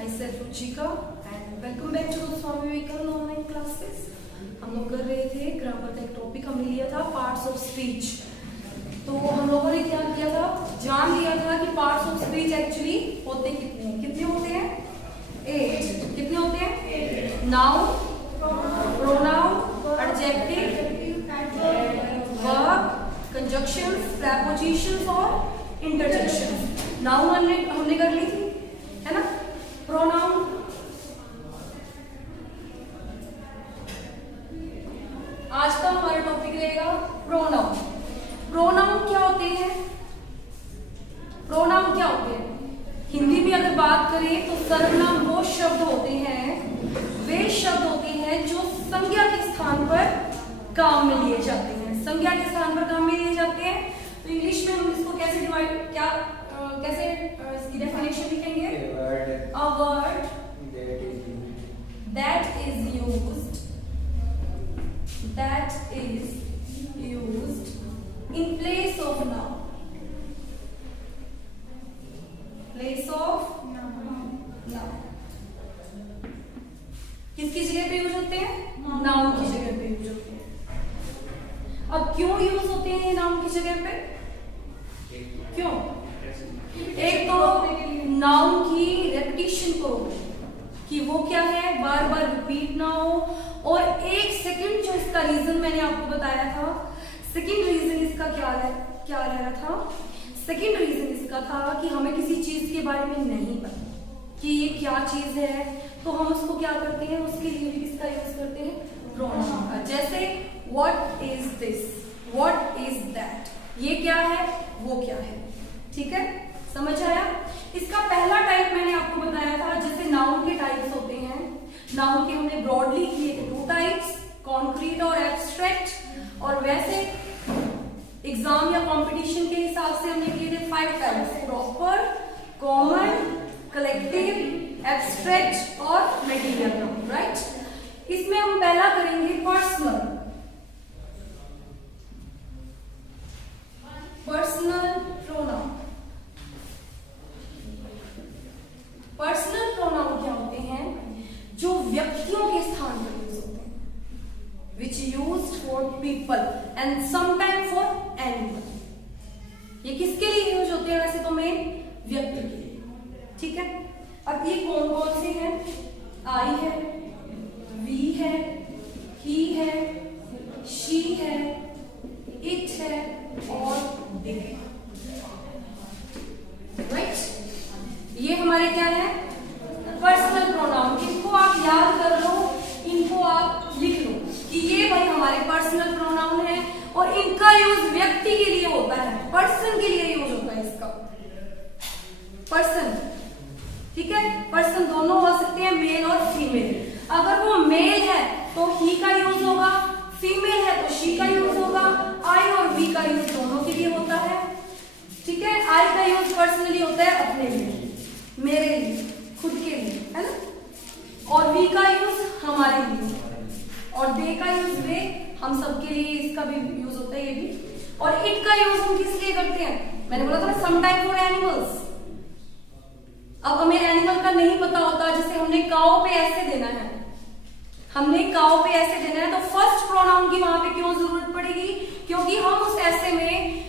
myself Ruchika and welcome back to the Swami Vivekananda online classes। हम लोग कर रहे थे ग्रामर का एक टॉपिक हमने लिया था पार्ट्स ऑफ स्पीच। तो हम लोगों ने क्या किया था, जान लिया था कि पार्ट्स ऑफ स्पीच एक्चुअली होते कितने होते हैं 8। कितने होते हैं? Noun, pronoun, adjective, verb, conjunctions, prepositions और इंटरजेक्शंस। नाउन हमने कर ली थी, है ना। प्रोनाउन, आज का हमारा टॉपिक रहेगा प्रोनाउन। प्रोनाउन क्या होते हैं? प्रोनाउन क्या होते हैं? हिंदी में अगर बात करें तो सर्वनाम वो शब्द होते हैं, वे शब्द होते हैं जो संज्ञा के स्थान पर काम में लिए जाते हैं। संज्ञा के स्थान पर काम में लिए जाते हैं। तो इंग्लिश में हम इसको कैसे डिवाइड, कैसे इसकी डेफिनेशन लिखेंगे? A word that is used in place of noun। Place of noun किसकी जगह पे यूज होते हैं? नाउन की जगह पे यूज होते हैं। अब क्यों यूज होते हैं नाउन की जगह पे? क्यों? एक तो नाउन की रेपिटेशन को, कि वो क्या है, बार बार रिपीट ना हो। और एक सेकंड जो इसका रीजन मैंने आपको बताया था, सेकंड रीजन इसका क्या रह रहा था? सेकंड रीजन इसका था कि हमें किसी चीज के बारे में नहीं पता कि ये क्या चीज है, तो हम उसको क्या करते हैं, उसके लिए भी किसका यूज करते हैं? प्रोनाउन का। जैसे what is this, what is that, ये क्या है, वो क्या है। ठीक है, समझ आया? इसका पहला टाइप मैंने आपको बताया था, जैसे नाउन के टाइप्स होते हैं। नाउन के हमने ब्रॉडली किए थे 2 टाइप्स, कॉन्क्रीट और एब्स्ट्रैक्ट। और वैसे एग्जाम या कंपटीशन के हिसाब से हमने किए थे 5 types, proper, common, collective, abstract और मटेरियल नाउन। राइट, इसमें हम पहला करेंगे personal. Personal pronoun. Personal pronoun क्या होते हैं? जो व्यक्तियों के स्थान पर यूज होते हैं, which used for people and sometime for animal. ये किसके लिए यूज होते हैं? वैसे तो मेन व्यक्ति के लिए। ठीक है, अब ये कौन कौन से हैं? आई है, वी है, ही है, शी है, इट है और दे। राइट, ये हमारे क्या है? Personal pronoun. इनको आप याद कर लो, इनको आप लिख लो कि ये भाई हमारे पर्सनल प्रोनाउन है और इनका यूज व्यक्ति के लिए होता है, पर्सन के लिए यूज होता है इसका। पर्सन, ठीक है, पर्सन दोनों हो सकते हैं, मेल और फीमेल। अगर वो मेल है तो ही का यूज होगा, फीमेल है तो शी का यूज होगा। आई और वी का यूज दोनों के लिए होता है। ठीक है, आई का यूज पर्सनली होता है अपने लिए, मेरे लिए, खुद के लिए, है ना। और वी का यूज हमारे लिए, और दे का यूज वे, हम सबके लिए इसका भी यूज होता है, ये भी। और इट का यूज हम किस लिए करते हैं? मैंने बोला था समटाइम फॉर एनिमल्स। अब हमें एनिमल का नहीं पता होता, जैसे हमने काऊ पे ऐसे देना है, हमने काऊ पे ऐसे देना है, तो फर्स्ट प्रोनाउन की वहां पे क्यों जरूरत पड़ेगी? क्योंकि हम उस ऐसे में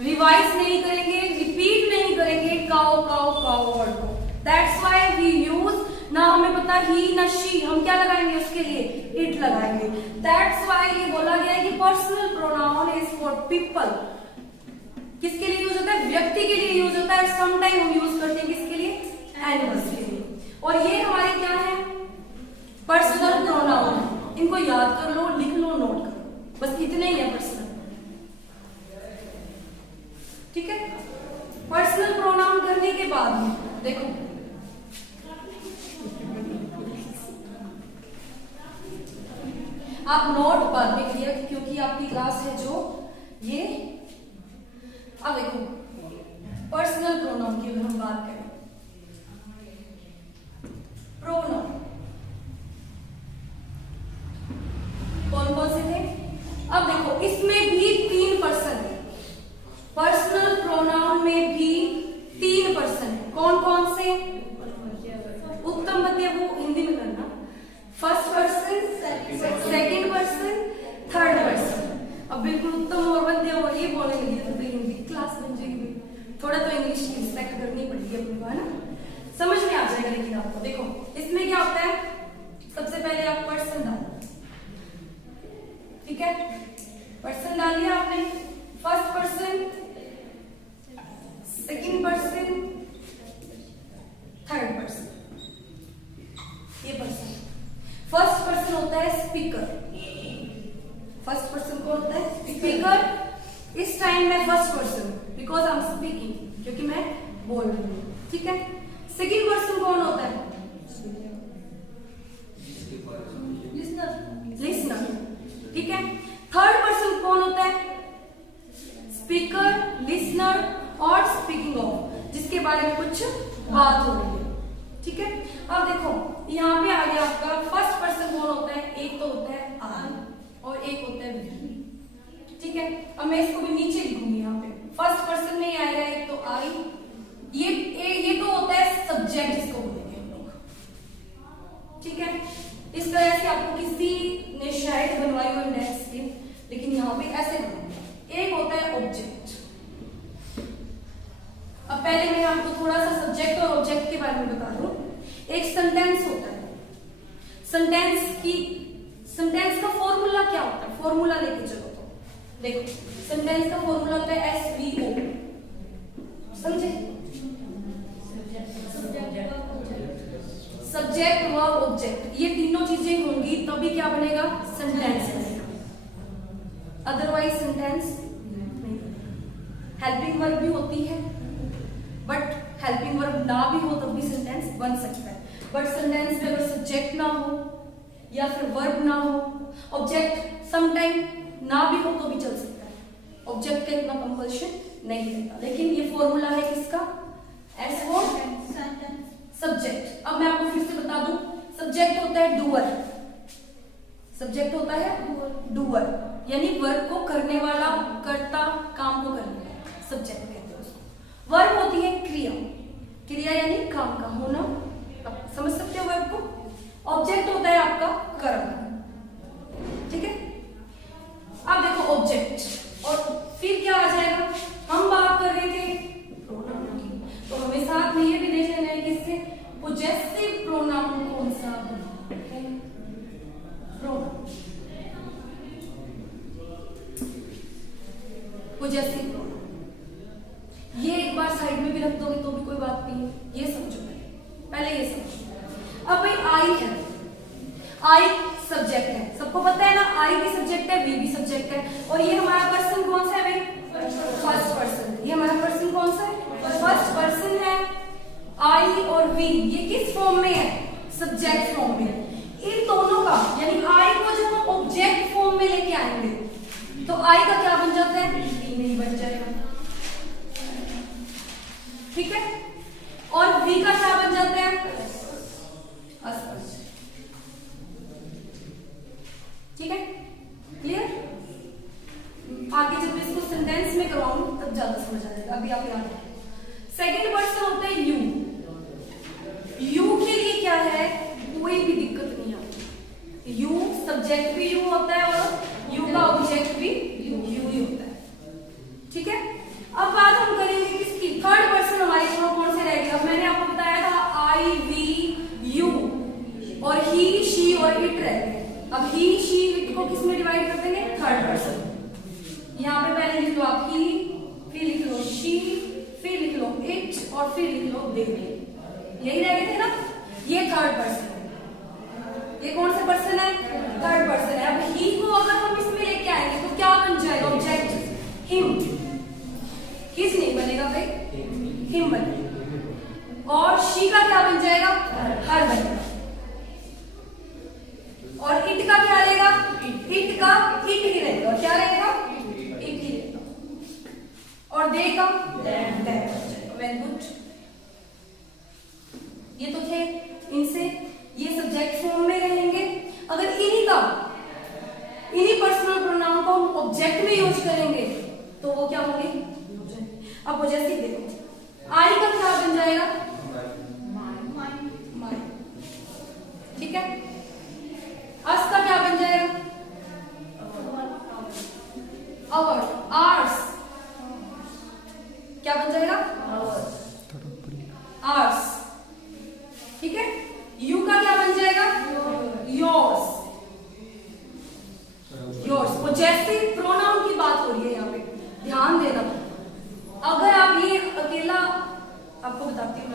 रिवाइज नहीं करेंगे, रिपीट नहीं करेंगे काऊ काऊ काऊ वर्ड को। दैट्स व्हाई वी यूज, ना हमें पता ही ना शी, हम क्या लगाएंगे उसके लिए? इट लगाएंगे। दैट्स व्हाई ये बोला गया है कि personal pronoun is for people. किसके लिए यूज होता है? व्यक्ति के लिए यूज होता है। समटाइम हम यूज करते हैं किसके लिए? एनिमल्स के लिए। और ये हमारे क्या है? Personal pronoun. इनको याद कर लो, लिख लो, नोट करो, बस इतने ही है पर्सनल। ठीक है, पर्सनल प्रोनाउन करने के बाद देखो, आप नोट बाद में किया क्योंकि आपकी क्लास है जो ये। अब देखो पर्सनल प्रोनाउन की अगर हम बात करें, प्रोनाउन कौन कौन से थे? अब देखो इसमें भी 3 पर्सन है, पर्सनल प्रोनाउन में भी 3 पर्सन है। कौन कौन से? फर्स्ट पर्सन होता है स्पीकर। फर्स्ट पर्सन कौन होता है? स्पीकर। इस टाइम में first person because I am speaking, क्योंकि मैं बोल रही हूँ, ठीक है। सेकेंड पर्सन कौन होता है? लिसनर, ठीक है। थर्ड पर्सन कौन होता है? स्पीकर, लिसनर और स्पीकिंग ऑफ, जिसके बारे में कुछ बात हो रही है, ठीक है। अब देखो यहाँ पे आ गया आपका फर्स्ट पर्सन कौन होता है? एक तो होता है आई और एक होता है वी, ठीक है। अब मैं इसको भी नीचे लिखूंगी यहाँ पे। फर्स्ट पर्सन में आएगा एक तो आई, ये तो होता है सब्जेक्ट, जिसको बोलेंगे हम लोग, ठीक है। इस तरह से आपको किसी ने शायद बनवाई हो इंडेक्स की, लेकिन यहाँ पे ऐसे बनाऊंगा। एक होता है ऑब्जेक्ट। अब पहले मैं आपको थोड़ा सा सब्जेक्ट और ऑब्जेक्ट के बारे में बता दूं। एक सेंटेंस होता है, सेंटेंस का फॉर्मूला क्या होता है? फॉर्मूला लेके चलो तो देखो, सेंटेंस का फॉर्मूला होता है SVO, समझे? सब्जेक्ट, वर्ब, ऑब्जेक्ट, ये तीनों चीजें होंगी तभी क्या बनेगा? सेंटेंस बनेगा, अदरवाइज सेंटेंस नहीं। हेल्पिंग वर्ब भी होती है, बट हेल्पिंग वर्ब ना भी हो तब भी सेंटेंस बन सकता है। बट सेंटेंस में अगर सब्जेक्ट ना हो या फिर वर्ब ना हो, ऑब्जेक्ट समटाइम ना भी हो तो भी चल सकता है। ऑब्जेक्ट का इतना कंपल्शन नहीं रहता। लेकिन ये फॉर्मूला है किसका? S for subject. अब मैं आपको फिर से बता दूं, सब्जेक्ट होता है डूअर। सब्जेक्ट होता है डूअर, यानी वर्क को करने वाला, कर्ता, काम को करने वाला, सब्जेक्ट कहते हैं उसको। वर्ब होती है क्रिया, क्रिया यानी काम का होना, आप समझ सकते हो वर्ब को। ऑब्जेक्ट होता है आपका कर्म, ठीक है। अब देखो ऑब्जेक्ट और फिर क्या आ जाएगा? हम बात कर रहे थे प्रोनाउन की, तो हमें साथ में ये भी देख लेना है कि इससे पोजेसिव प्रोनाउन कौन सा है? Pronoun, possessive pronoun. ये एक बार साइड में भी रख दोगे तो भी कोई बात नहीं है, ये समझो पहले ये समझो। अब भाई आई है, आई सब्जेक्ट है, सबको पता है ना, आई भी सब्जेक्ट है, वी भी सब्जेक्ट है। और ये हमारा पर्सन कौन सा है भाई? First person. ये हमारा पर्सन कौन सा है? फर्स्ट पर्सन है। आई और वी ये किस फॉर्म में है? सब्जेक्ट फॉर्म में। इन दोनों का यानी आई को जब हम ऑब्जेक्ट फॉर्म में लेके आएंगे तो आई का क्या बन जाता है? नहीं बन जाएगा, ठीक है। और वी का क्या बन जाता है? ठीक है, क्लियर? आगे जब इसको सेंटेंस में करवाऊं तब ज्यादा समझ आ जाएगा, अभी आप याद रखें। सेकेंड पर्सन होता है यू। यू के लिए क्या है? कोई भी दिक्कत नहीं आती। यू सब्जेक्ट भी यू होता है और यू का ऑब्जेक्ट भी यू ही होता है, ठीक है। अब बात हम करेंगे किसकी? थर्ड पर्सन हमारे कौन से रह गए? अब मैंने आपको बताया था आई, वी, यू और ही, शी और इट रह गए। अब ही, शी, इट को किस में डिवाइड कर देंगे? Third person. यहाँ पे पहले लिख लो आप ही, फिर लिख लो शी, फिर लिख लो इट और फिर लिख लो दे। यही रह गए थे ना? ये थर्ड पर्सन है। ये कौन सा पर्सन है? थर्ड पर्सन है। अब ही को अगर हम इसमें लेके आएंगे तो क्या बन जाएगा? Object him. हिज नहीं बनेगा भाई, हिम बनेगा। और शी का क्या बन जाएगा? हर बनेगा। और इट का क्या रहेगा? इट का इट ही रहेगा। क्या रहेगा? इट ही रहेगा। और दे का वेरी गुड। ये तो थे इनसे, ये सब्जेक्ट फॉर्म में रहेंगे। अगर इन्हीं पर्सनल प्रोनाउन को हम ऑब्जेक्ट में यूज करेंगे तो वो क्या होंगे? अब पोजेसिव देखो, आई का क्या बन जाएगा? माय, ठीक है। अस का क्या बन जाएगा? आवर, आर्स क्या बन जाएगा? आर्स, ठीक है। यू का क्या बन जाएगा? Yours, yours. पोजेसिव प्रोनाउन की बात हो रही है यहाँ पे, ध्यान देना। अगर आप ये अकेला, आपको बताती हूँ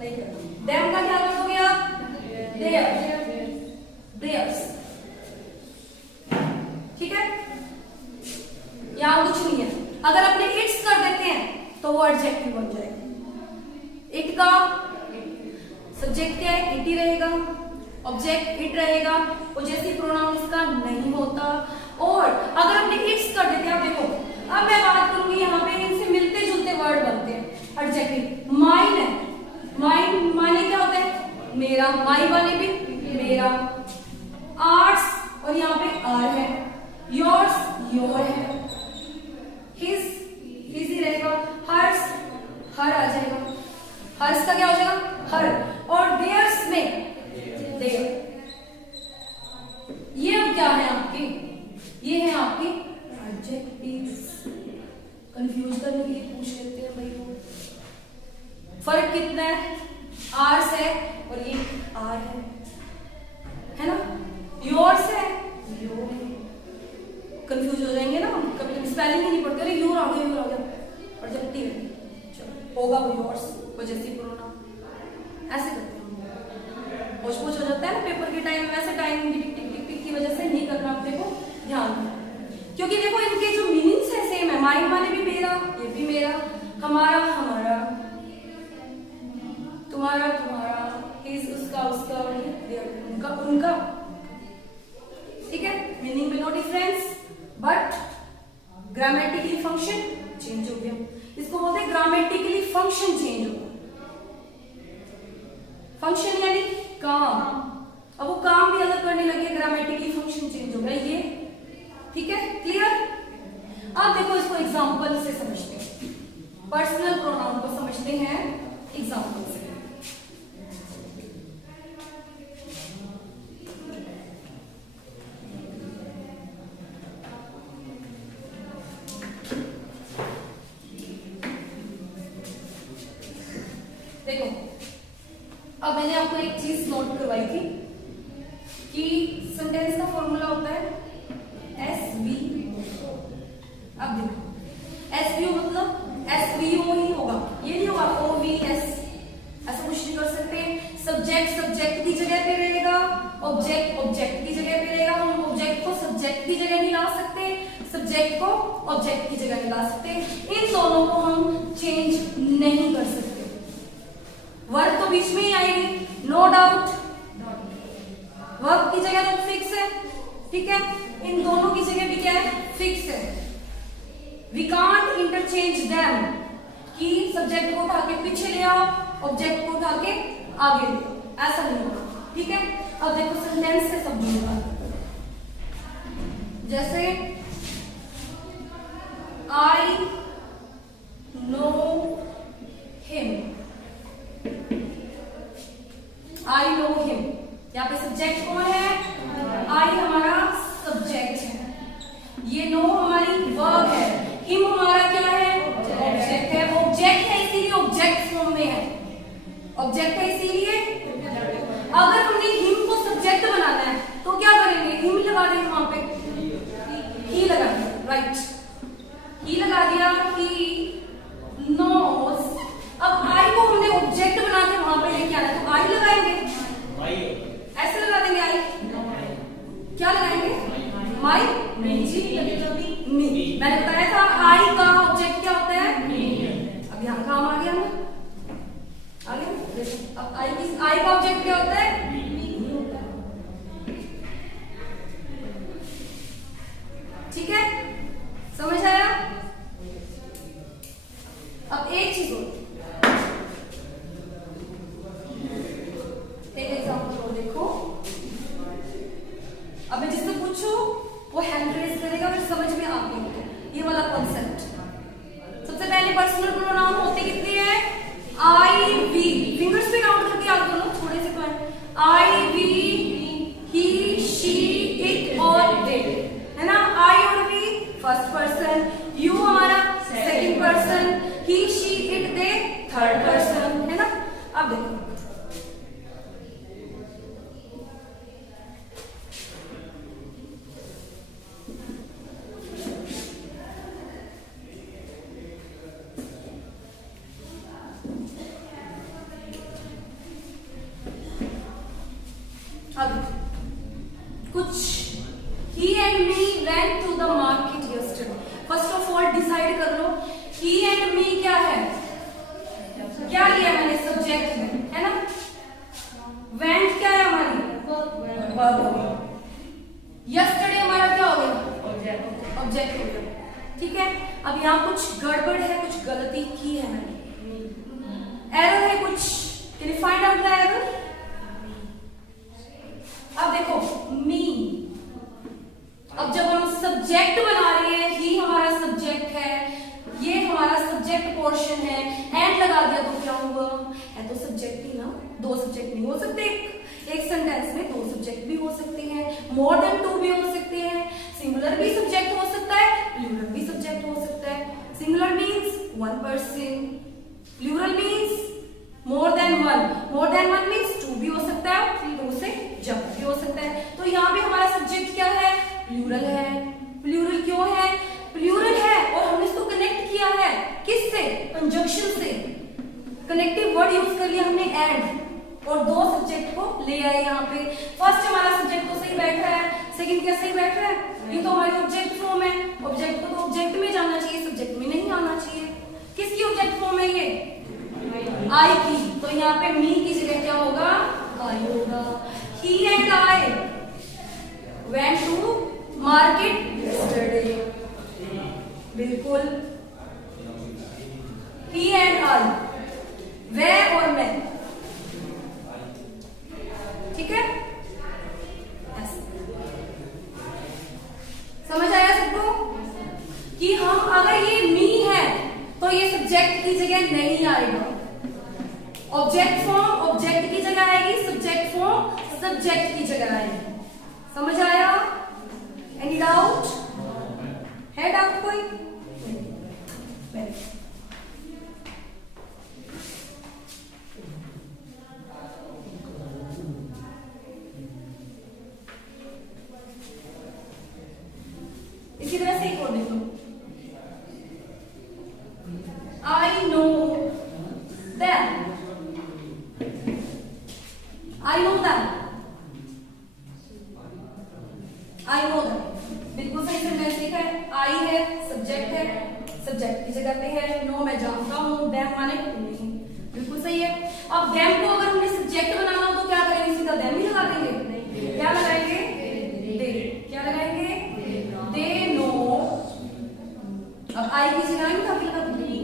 नहीं करना। देम का क्या कर दोगे आप? देयर, देयर्स, ठीक है। यहां कुछ नहीं है। अगर अपने इट्स कर देते हैं तो वो एडजेक्टिव बन जाएगा। इट का सब्जेक्ट क्या है? इट ही रहेगा, ऑब्जेक्ट इट रहेगा, पोजेसिव प्रोनाउन इसका नहीं होता। और अगर अपने इट्स कर देते हैं, आप देखो अब मैं बात करूंगी यहाँ पे इनसे मिलते जुलते वर्ड बनते हैं एडजेक्टिव। माइन है, माइन माने क्या होता है? मेरा, माई वाले भी मेरा। आर्ट्स और यहाँ पे आर है, योर्स योर है, हिज हिज ही रहेगा, हर्स हर आ जाएगा, हर्स का क्या हो जाएगा? हर। और देयर्स में देयर। ये क्या है आपके? ये है आपके एडजेक्टिव्स। कंफ्यूज करने के लिए पूछ लेते हैं भाई वो। फर्क कितना है? आर्स है और ये आर है ना? योर्स है, योर है। कंफ्यूज हो जाएंगे ना, कभी कभी स्पेलिंग ही नहीं पढ़ते, अरे योर आ गया, योर आ गया, और जब टी चलो होगा वो योर्स, पोजेसिव प्रोनाउन। ऐसे करते हैं, होश हो जाता है ना पेपर के टाइम। वैसे टाइम टिक टिक टिक की वजह से नहीं करना अपने को ध्यान, क्योंकि देखो इनके जो मीनिंग्स है सेम है। माइन माने भी मेरा, ये भी मेरा, हमारा हमारा, तुम्हारा तुम्हारा, हिज उसका उसका, उनका उनका, ठीक है। मीनिंग में no difference, but grammatically function change हो गया। इसको बोलते हैं ग्रामेटिकली फंक्शन चेंज हो गया। फंक्शन यानी काम, अब वो काम भी अलग करने लगे, ग्रामेटिकली फंक्शन चेंज हो गया ये, ठीक है। क्लियर? अब देखो इसको एग्जांपल से समझते हैं, पर्सनल प्रोनाउन को समझते हैं एग्जांपल से। देखो अब मैंने आपको एक चीज नोट करवाई थी कि सेंटेंस का फॉर्मूला होता है SVO। अब देखो SVO मतलब SVO ही होगा, ये नहीं होगा OVS, ऐसा कुछ नहीं कर सकते। सब्जेक्ट सब्जेक्ट की जगह पे रहेगा, ऑब्जेक्ट ऑब्जेक्ट की जगह पे रहेगा। हम ऑब्जेक्ट को सब्जेक्ट की जगह नहीं ला सकते, सब्जेक्ट को ऑब्जेक्ट की जगह नहीं ला सकते। इन दोनों को हम चेंज नहीं कर सकते। वर्ब तो बीच में ही आएगी, नो डाउट, वर्ब की जगह तो फिक्स है, ठीक है। इन दोनों की जगह भी क्या है? फिक्स है। वी कांट इंटरचेंज देम, कि सब्जेक्ट को उठा के पीछे ले आओ, ऑब्जेक्ट को उठा के आगे ले आओ, ऐसा नहीं होगा, ठीक है। अब देखो सेंटेंस से समझूंगा, जैसे I know him, I know him, यहाँ पे सब्जेक्ट कौन है? आई हमारा सब्जेक्ट है, ये नो हमारी वर्ब है, हिम हमारा क्या है? ऑब्जेक्ट है। ऑब्जेक्ट है इसीलिए ऑब्जेक्ट फॉर्म में है, ऑब्जेक्ट है इसीलिए। अगर हमने हिम को सब्जेक्ट बनाना है तो क्या करेंगे? हिम लगा देंगे, वहां पे ही लगा दिया, राइट, ही लगा दिया, ही नोज। अब आई को हमने ऑब्जेक्ट बना के वहां पे लेके आना, तो आई लगाएंगे, ऐसे लगा देंगे। आई क्या लगाएंगे? माई, जी, मी। मैंने बताया था आई का ऑब्जेक्ट क्या होता है? अब यहाँ काम आ गया ना, आ गया। अब आई का ऑब्जेक्ट क्या होता है? ठीक है, समझ आया? अब एक चीज और, एक एग्जांपल और देखो। अब मैं जिससे पूछूं वो हैंड रेज करेगा, फिर समझ में आ गया ये वाला कॉन्सेप्ट। सबसे पहले पर्सनल प्रोनाउन होते कितने हैं? आई वी, फिंगर्स पे काउंट करके याद करो, थोड़े से तो है। आई वी, ही शी इट और दे, है ना। आई और वी फर्स्ट पर्सन, यू हमारा second person, he she it they third person, है ना। अब देखो क्या लिया मैंने सब्जेक्ट में, है ना। वेंट क्या है हमारी वर्ब हो गया। यस्टरडे हमारा क्या हो गया ऑब्जेक्ट हो गया। ठीक है, अब यहाँ कुछ गड़बड़ है, कुछ गलती की है मैंने, एरर है कुछ। Can you find out the error? अब देखो मी, अब जब हम सब्जेक्ट बना रहे हैं, ही हमारा सब्जेक्ट है, ये हमारा सब्जेक्ट पोर्शन है, एंड लगा दिया तो क्या हुआ, है तो सब्जेक्ट ही ना। दो सब्जेक्ट नहीं हो सकते एक सेंटेंस में, दो सब्जेक्ट भी हो सकते हैं, मोर देन टू भी हो सकते हैं, सिंगुलर भी सब्जेक्ट हो सकता है, प्लूरल भी सब्जेक्ट हो सकता है। Singular means one person, plural means more than one means two भी हो सकता है, फिर दो से ज्यादा भी हो सकता है। तो यहाँ पे हमारा सब्जेक्ट क्या है, प्लूरल है। प्लूरल क्यों है, प्लूरल है और हमने इसको कनेक्ट किया है किससे, कंजक्शन से। कनेक्टिव वर्ड यूज कर लिया हमने एंड, और दो सब्जेक्ट को ले आए यहाँ पे। फर्स्ट हमारा सब्जेक्ट तो सही बैठ रहा है, सेकंड क्या सही बैठ रहा है, ये तो हमारी ऑब्जेक्ट फॉर्म है। ऑब्जेक्ट को तो ऑब्जेक्ट में जाना चाहिए, सब्जेक्ट में नहीं आना चाहिए। किसकी ऑब्जेक्ट फॉर्म है ये, आई की, तो यहाँ पे मी की जगह क्या होगा, आई होगा। He and I went to market yesterday, बिल्कुल। ही एंड आई, वे और मैं, ठीक है। समझ आया सबको कि हम अगर ये मी है तो ये सब्जेक्ट की जगह नहीं आएगा। ऑब्जेक्ट फॉर्म ऑब्जेक्ट की जगह आएगी, सब्जेक्ट फॉर्म सब्जेक्ट की जगह आएगी। समझ आया? एनी डाउट है? डाउट कोई? इसी तरह से एक और देख लो, I know them, I know them, I know them, बिल्कुल सही सेंटेंस लिखा है। आई है, सब्जेक्ट है, सब्जेक्ट की जगह पे है। नो मैं जानता हूँ, दैम माने नहीं, बिल्कुल सही है। अब दैम को अगर हमने सब्जेक्ट बनाना हो तो क्या करेंगे, सीधा दैम ही लगा देंगे। क्या लगाएंगे, दे। क्या लगाएंगे, दे नो। अब आई की जगह आई था, लगा देंगे।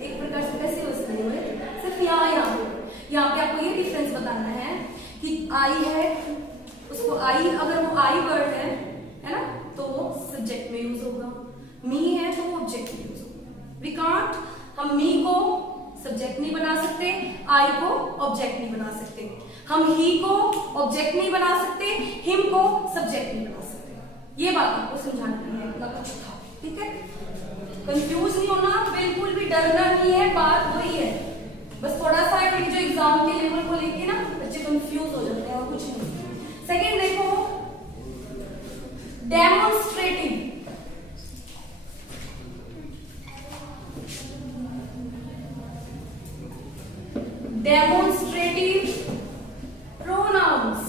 एक प्रकार से कैसे हो सकते हैं, सिर्फ यहाँ पे आपको ये डिफरेंस बताना है कि आई है, उसको आई, अगर वो आई वर्ड है ना, तो वो सब्जेक्ट में यूज होगा। मी है तो वो ऑब्जेक्ट में यूज होगा। वी कांट, हम मी को सब्जेक्ट नहीं बना सकते, आई को ऑब्जेक्ट नहीं बना सकते, हम ही को ऑब्जेक्ट नहीं बना सकते, हिम को सब्जेक्ट नहीं बना सकते। ये बात आपको समझाने के लिए इतना कुछ था, ठीक है। कंफ्यूज नहीं होना, बिल्कुल भी डरना नहीं है, बात वही है। बस थोड़ा सा जो एग्जाम के लेवल को लेके ना बच्चे कंफ्यूज हो जाते हैं और कुछ नहीं। सेकंड देखो, demonstrative. Demonstrative pronouns,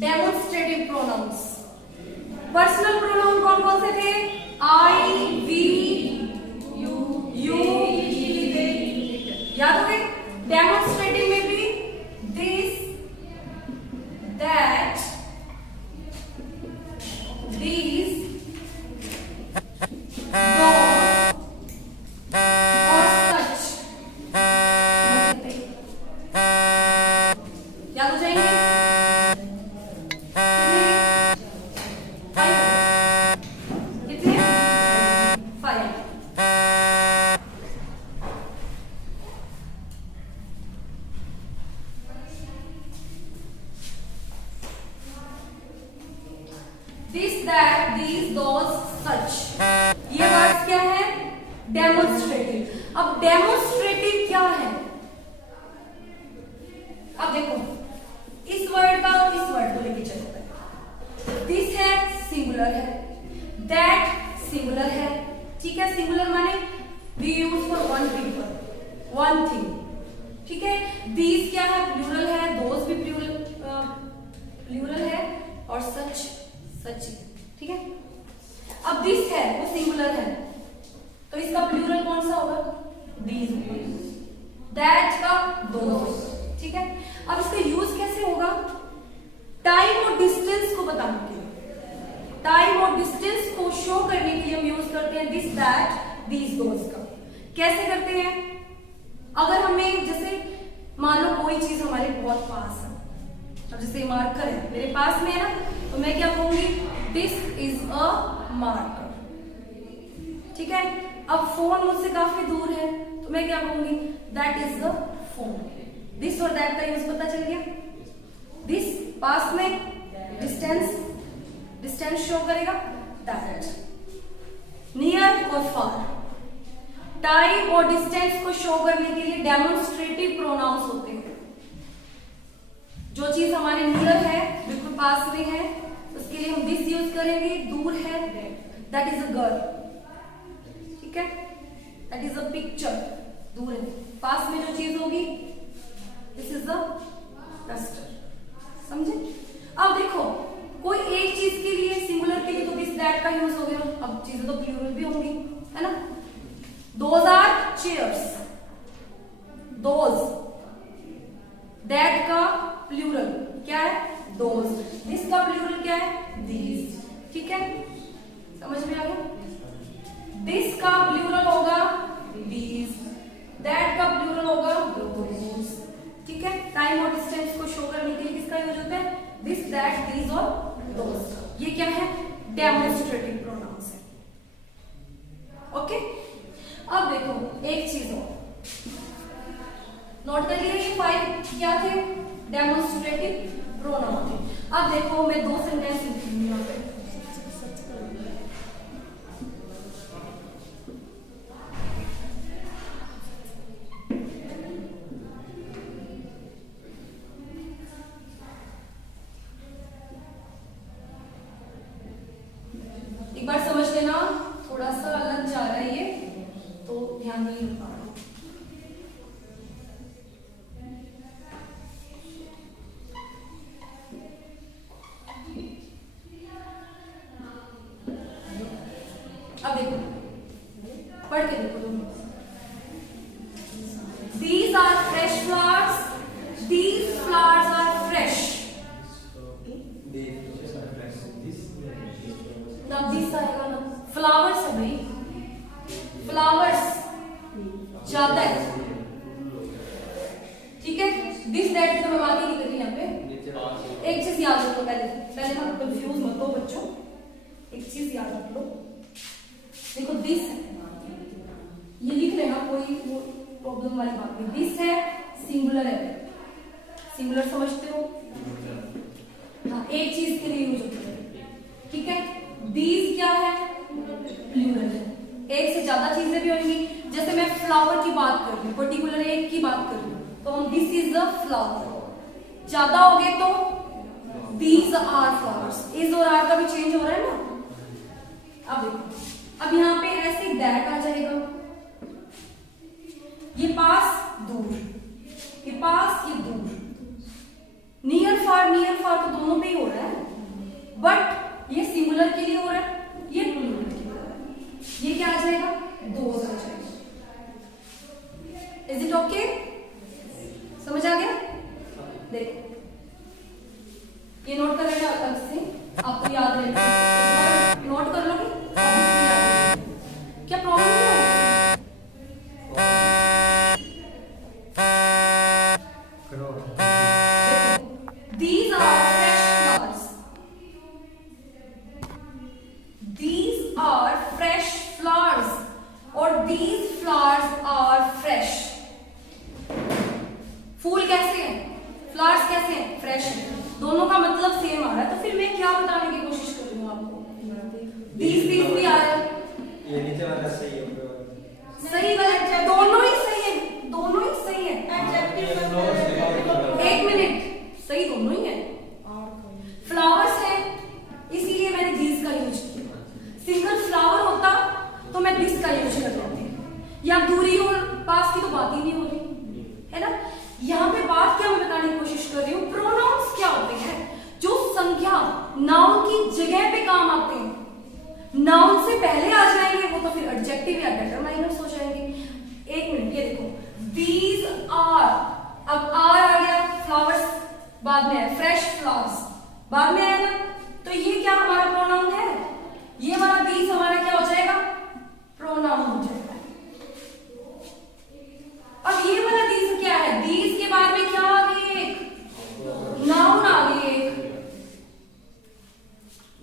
demonstrative pronouns. Personal pronoun कौन कौन से थे, आई, वी, यू, याद हो गए। डेमोन्स्ट्रेटिव में भी दिस, दैट, these, those और such याद हो जाएंगे। कितने? 5। This, that, these, those, such, ये वर्ड्स क्या है, डेमोन्स्ट्रेटिव। अब डेमोन्स्ट्रेटिव क्या है, अब देखो इस वर्ड का और इस वर्ड को लेके चलते हैं। दिस है, सिंगुलर है, दैट सिंगुलर है, ठीक है। सिंगुलर माने we use for one people, one thing, ठीक है। दीज क्या है, प्लूरल है, दोज भी प्लूरल है, और सच सचिन, ठीक है। अब दिस है वो सिंगुलर है, तो इसका प्लूरल कौन सा होगा? दीज। दैट का दोज, ठीक है। अब इसका यूज कैसे होगा? टाइम और डिस्टेंस को बताने के लिए, टाइम और डिस्टेंस को शो करने के लिए हम यूज करते हैं दिस, दैट, दीज, दोज का। कैसे करते हैं? अगर हमें जैसे मान लो कोई चीज हमारे बहुत पास है, अब जैसे मार्कर है मेरे पास में है ना, तो मैं क्या कहूंगी? दिस इज अ मार्कर, ठीक है। अब फोन मुझसे काफी दूर है, तो मैं क्या कहूंगी? That is the phone. This और दैट का यूज पता चल गया। दिस पास में, डिस्टेंस, डिस्टेंस शो करेगा, दैट। नियर और फार, टाइम और डिस्टेंस को शो करने के लिए डेमोन्स्ट्रेटिव प्रोनाउंस होते हैं। जो चीज हमारे नियर है, बिल्कुल पास में है, उसके लिए हम दिस यूज करेंगे। दूर है, दैट इज अ गर्ल, ठीक है। दैट इज अ पिक्चर, दूर है। पास में जो चीज होगी, दिस इज द डस्टर, समझे? अब देखो, कोई एक चीज के लिए, सिंगुलर के लिए तो दिस दैट का यूज हो गया। अब चीजें तो प्लूरल भी होंगी, है ना। Those are chairs, those. That का प्लूरल क्या है? दोज। दिस का प्लूरल क्या है? दीज, ठीक है। समझ में आ गया? दिस का प्लूरल होगा दीज, दैट का प्लूरल होगा दोज, ठीक है। टाइम और डिस्टेंस को शो करने के लिए किसका यूज होता है? दिस, दैट, दीज और दोज। ये क्या है? डेमोन्स्ट्रेटिव प्रोनाउंस है, ओके। अब देखो एक चीज और नोट कर लिया, ये 5 क्या थे? डेमोन्स्ट्रेटिव प्रोनाउन थे। अब देखो मैं 2 सेंटेंस लिखूंगी यहाँ पे। एक बार समझ लेना, थोड़ा सा अलग जा रहा है ये, तो ध्यान नहीं रख पा रहा। अब देखो, पढ़ के देखो तुम। These are fresh flowers. These flowers are fresh. ना दिस आएगा ना, फ्लावर्स है भाई, फ्लावर्स ज्यादा है, ठीक है। दिस दैट तो मैं बात ही नहीं कर रही यहाँ पे। एक चीज याद रखो, पहले हम कंफ्यूज मत हो बच्चों, एक चीज याद रख लो। देखो दिस है, ये लिख लेना, कोई प्रॉब्लम वाली बात नहीं। दिस है, सिंगुलर है, सिंगुलर समझते हो? हाँ, एक चीज के लिए यूज होता है, ठीक है। दीज क्या है? प्लूरल है, एक से ज्यादा चीजें भी होंगी। जैसे मैं फ्लावर की बात कर रही हूँ, पर्टिकुलर एक की बात कर रही हूँ, तो हम दिस इज द फ्लावर। ज्यादा हो गए तो दीज आर फ्लावर्स। इज और आर का भी चेंज हो रहा है ना। अब देखो, अब यहाँ पे ऐसे दैट आ जाएगा, ये पास दूर, ये पास, ये दूर। नियर फार तो दोनों पे ही हो रहा है, बट ये सिंगुलर के लिए हो रहा है, ये प्लूरल के लिए हो रहा है। ये क्या आ जाएगा? दोज आ जाएगा। Is it okay? समझ आ गया? देखो, ये नोट कर लेना अलग से, आपको याद रहेगा, नोट कर लोगे, क्या प्रॉब्लम नहीं होगी? These are fresh flowers. These are fresh flowers. और these flowers are fresh. फूल कैसे हैं? फ्लावर्स कैसे हैं? फ्रेश हैं। दोनों का मतलब सेम आ रहा है, तो फिर मैं क्या बताने की कोशिश कर रही हूँ आपको? these भी आ रहा है, ये नीचे वाला सही है, सही गलत है, दोनों ही सही है, दोनों ही सही है। एक मिनट, सही दोनों ही है। फ्लावर्स है, इसीलिए मैंने दिस का यूज किया। सिंगल फ्लावर होता तो मैं दिस का यूज कर लेती, या दूरी और पास की तो बात ही नहीं हो रही है ना। यहाँ पे बात क्या मैं बताने की कोशिश कर रही हूँ, प्रोनाउंस क्या होते हैं जो संख्या नाउन की जगह पे काम आते हैं, नाउन से पहले आ जाएंगे वो तो फिर एडजेक्टिव या डिटरमाइनर्स हो जाएंगे। एक मिनट, ये देखो, दीज आर, अब आर आ गया, फ्लावर्स बाद में है, फ्रेश फ्लावर्स बाद में आया ना, तो ये क्या हमारा प्रोनाउन है, ये वाला दीज हमारा क्या हो जाएगा, प्रोनाउन हो जाएगा। अब ये वाला दीज क्या है, दीज के बाद में क्या आ गई, एक नाउन आ गई एक,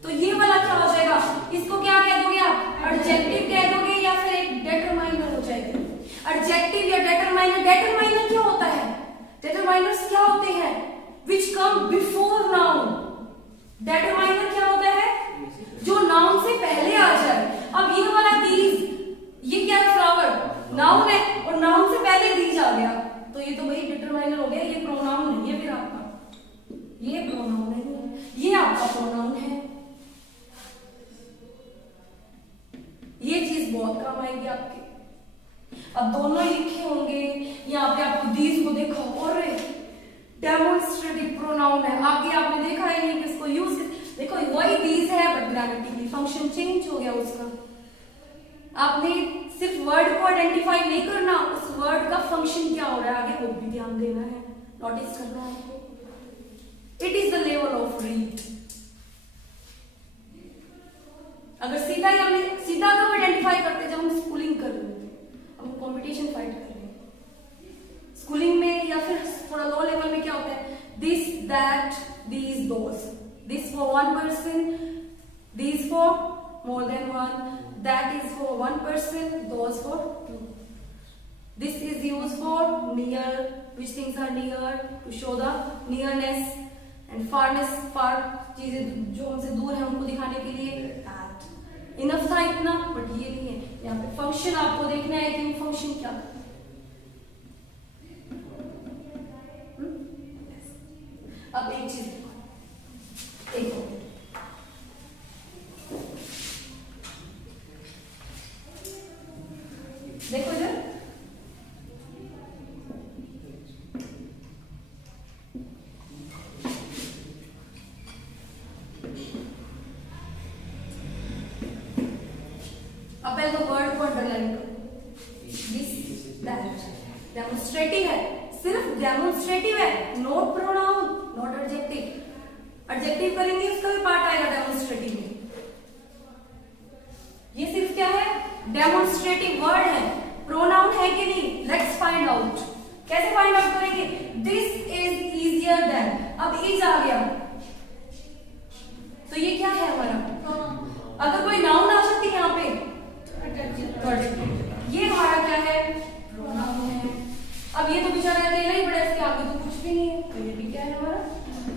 तो ये वाला क्या हो जाएगा, इसको क्या कह दोगे आप, एडजेक्टिव कह दोगे या फिर एक डिटरमाइनर हो जाएगा। एडजेक्टिव या डिटरमाइनर, डिटरमाइनर क्या होता है, डिटरमाइनर्स क्या होते हैं, विच कम बिफोर नाउन। डिटरमाइनर क्या होता है, जो नाउन से पहले आ जाए। अब ये वाला दीज, ये क्या है, फ्लावर नाउन है और नाउन से पहले दीज आ गया, तो ये तो वही डिटरमाइनर हो गया, ये प्रोनाउन नहीं है फिर आपका, ये प्रोनाउन नहीं है, ये आपका प्रोनाउन है। ये चीज बहुत काम आएगी आपके। अब दोनों लिखे होंगे, यहाँ पे आपको दीज को देखा और डेमोन्स्ट्रेटिव प्रोनाउन है, आगे आपने देखा ही नहीं कि इसको यूज, देखो वही दीज है बट ग्रामेटिकली फंक्शन चेंज हो गया उसका। आपने सिर्फ वर्ड को आइडेंटिफाई नहीं करना, उस वर्ड का फंक्शन क्या हो रहा है आगे वो भी ध्यान देना है, नोटिस करना है आपको। It is the level of read. अगर सीधा ही हमने सीधा कब आइडेंटिफाई करते, जब हम स्कूलिंग कर रहे थे, हम कंपटीशन फाइट कर रहे हैं स्कूलिंग में, या फिर थोड़ा लो लेवल में क्या होता है, this that these those, this for one person, these for more than one, that is for one person, those for two. This is used for near, which things are near, to show the nearness, and farness, far चीजें जो हमसे दूर है उनको दिखाने के लिए that. Enough था इतना, बट ये नहीं है, यहाँ पे फंक्शन आपको देखना है कि फंक्शन क्या है। अब एक चीज देखो, एक और देखो इधर, अब पहले तो वर्ड को अंडरलाइन करो, दिस दैट, डेमोन्स्ट्रेटिव है, सिर्फ डेमोन्स्ट्रेटिव है, not pronoun, not adjective. Adjective करेंगे उसका भी पार्ट आएगा डेमोन्स्ट्रेटिव में। ये सिर्फ क्या है, डेमोन्स्ट्रेटिव वर्ड है, प्रोनाउन है कि नहीं, लेट्स फाइंड आउट। कैसे फाइंड आउट करेंगे, दिस इज इजियर देन, अब इज आ गया तो ये क्या है हमारा, अगर कोई नाउन आ सकती है यहाँ पे तो ये हमारा क्या है, प्रोनाउन है। अब ये तो बेचारा अकेला ही बड़ा, इसके आगे तो कुछ भी नहीं है, तो ये भी क्या है हमारा,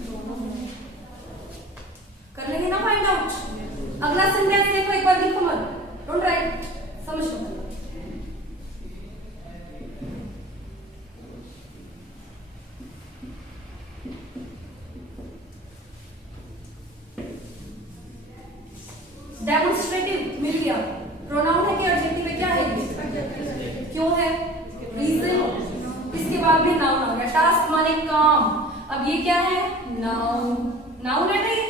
प्रोनाउन है। कर लेंगे ना फाइंड आउट। अगला सेंटेंस देखो, एक बार देखो मत, डोंट राइट, समझ लो। डेमोन्स्ट्रेटिव मिल गया, प्रोनाउन है कि एडजेक्टिव है, क्या है, क्यों है, रीजन, इसके बाद में नाउन आ गया, टास्क माने काम। अब ये क्या है, नाउन, नाउन है नहीं,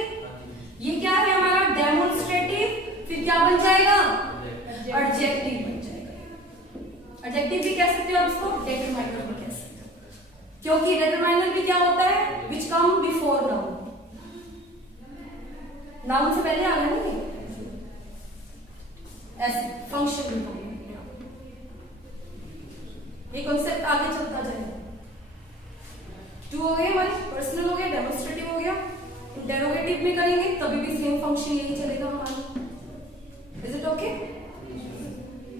ये क्या है हमारा डेमोन्स्ट्रेटिव, फिर क्या बन जाएगा, एडजेक्टिव बन जाएगा। एडजेक्टिव भी कह सकते हो आप इसको, डिटरमाइनर भी कह सकते हो, क्योंकि डिटरमाइनर भी क्या होता है, विच कम बिफोर नाउन, नाउन से पहले आना नहीं, ऐसे फंक्शन भी ये कॉन्सेप्ट आगे चलता जाएगा। टू हो गए हमारे, पर्सनल हो गया, डेमोन्स्ट्रेटिव हो गया, इंटेरोगेटिव में करेंगे तभी भी सेम फंक्शन यही चलेगा हमारा। इज इट ओके,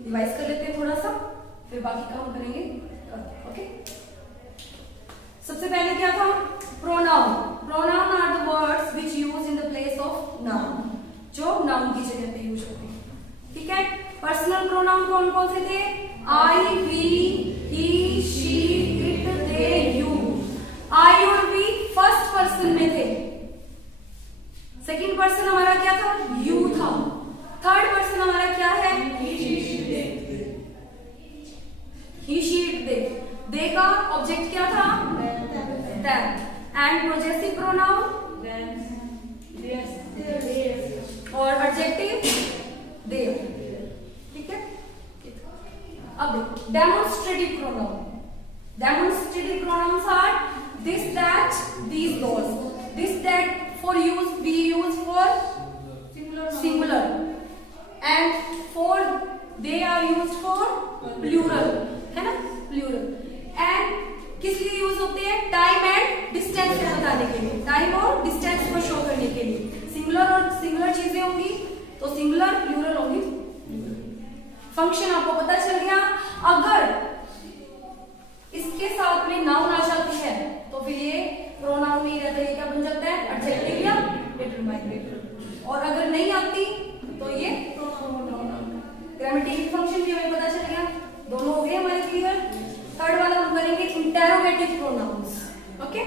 रिवाइज कर लेते हैं थोड़ा सा, फिर बाकी काम करेंगे। ओके, सबसे पहले क्या था, pronoun. Pronoun are the words which use in the place of noun, जो नाउन की जगह पे यूज होते हैं। ठीक है, पर्सनल प्रोनाउन कौन कौन से थे, I, we, he, she, it, they, you. I और वी फर्स्ट पर्सन में थे, सेकंड पर्सन हमारा क्या था, यू था, थर्ड पर्सन हमारा क्या है, ही, शी, इट, दे। दे का ऑब्जेक्ट क्या था, them, and possessive pronoun demonstrative pronoun. Demonstrative pronouns are this, that, these, those. This, that for use we use for singular, and for they are used for plural, है ना, plural. And किस लिए use होते हैं? Time and distance को बताने के लिए, टाइम और डिस्टेंस को शो करने के लिए. सिंगुलर और सिंगुलर चीजें होंगी तो सिंगुलर, प्लूरल होंगी. फंक्शन आपको पता चल गया. अगर इसके साथ में नाउन आ जाती है तो फिर ये प्रोनाउन नहीं रहता, ये क्या बन जाता है? एडजेक्टिव या डिटरमाइनेटिव. और अगर नहीं आती तो ये प्रोनाउन. ग्रामेटिकल फंक्शन भी हमें पता चल गया. दोनों हो गए हमारे क्लियर. थर्ड वाला हम करेंगे इंटेरोगेटिव प्रोनाउंस. ओके.